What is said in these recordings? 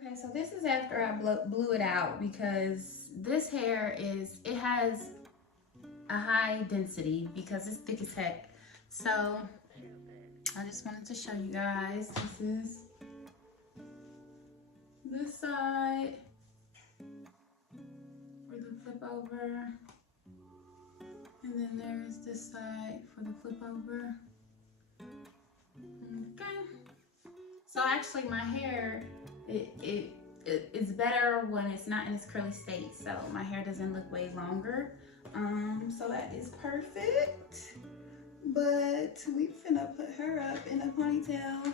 Okay, so this is after I blew it out because this hair it has a high density because it's thick as heck. So I just wanted to show you guys. This is this side for the flip over. And then there's this side for the flip over. Okay. So actually my hair, it's better when it's not in its curly state. So my hair doesn't look way longer. So that is perfect. But we finna put her up in a ponytail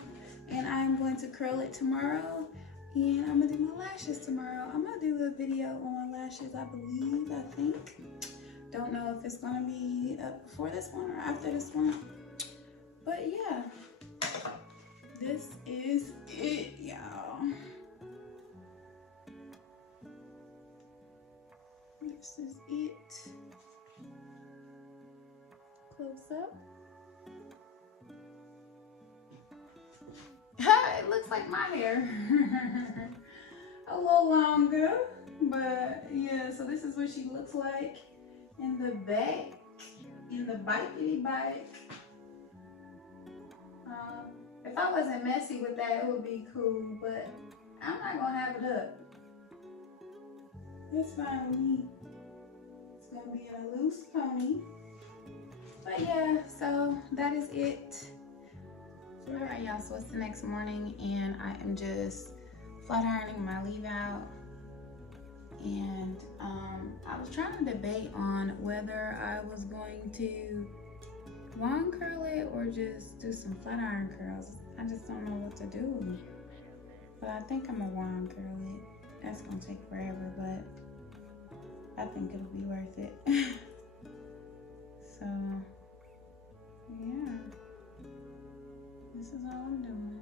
and I'm going to curl it tomorrow. And I'm gonna do my lashes tomorrow. I'm gonna do a video on my lashes, I believe, I think. Don't know if it's gonna be up before this one or after this one. But yeah, this is it, y'all. This is it. Close up. It looks like my hair. A little longer, but yeah, so this is what she looks like in the back, in the bitey bike. If I wasn't messy with that, it would be cool, but I'm not gonna have it up. It's fine with me. It's gonna be in a loose pony. But yeah, so that is it. Alright y'all, so it's the next morning and I am just flat ironing my leave out. And I was trying to debate on whether I was going to wand curl it or just do some flat iron curls. I just don't know what to do. But I think I'm gonna wand curl it. That's gonna take forever, but I think it'll be worth it. So yeah, this is all I'm doing.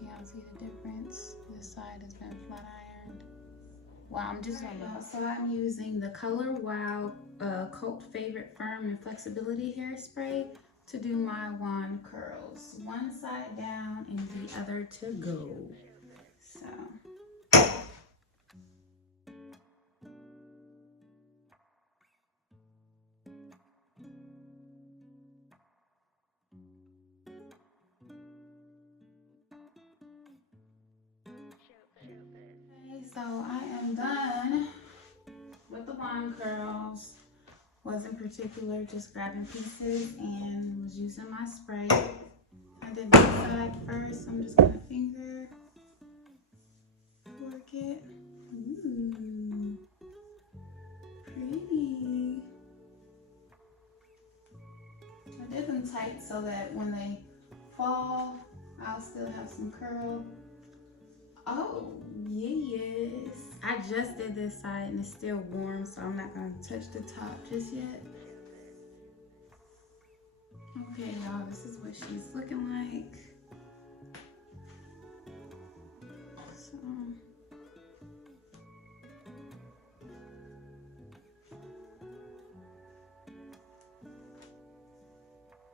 Y'all see the difference? This side has been flat ironed. Wow, I'm just so I'm using the Color Wow cult favorite firm and flexibility hairspray to do my wand curls. One side down and the other to go. So so I am done with the wand curls. Wasn't particular, just grabbing pieces and was using my spray. I did this side first, so I'm just gonna finger work it. Ooh, pretty. I did them tight so that when they fall, I'll still have some curl. Oh, yes. I just did this side and it's still warm, so I'm not gonna touch the top just yet. Okay, y'all, this is what she's looking like. So,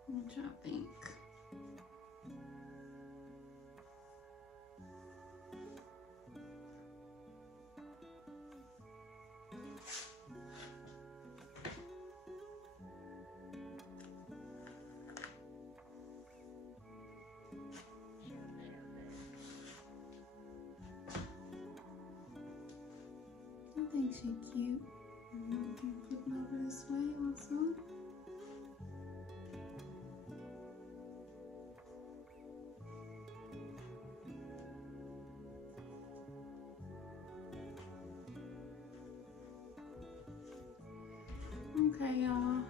what y'all think? I think she's cute. I'm gonna flip it over this way also. Okay, y'all.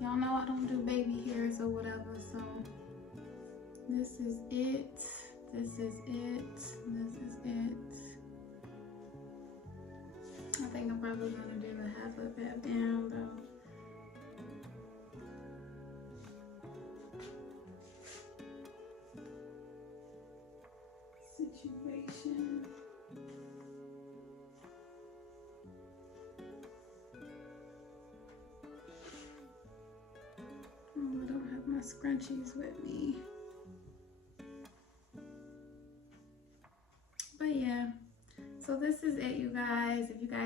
Y'all know I don't do baby hairs or whatever, so this is it. This is it. This is it. I think I'm probably gonna do a half up, half down though. Situation. Oh, I don't have my my scrunchies with me. But yeah, so this is it, you guys. If you guys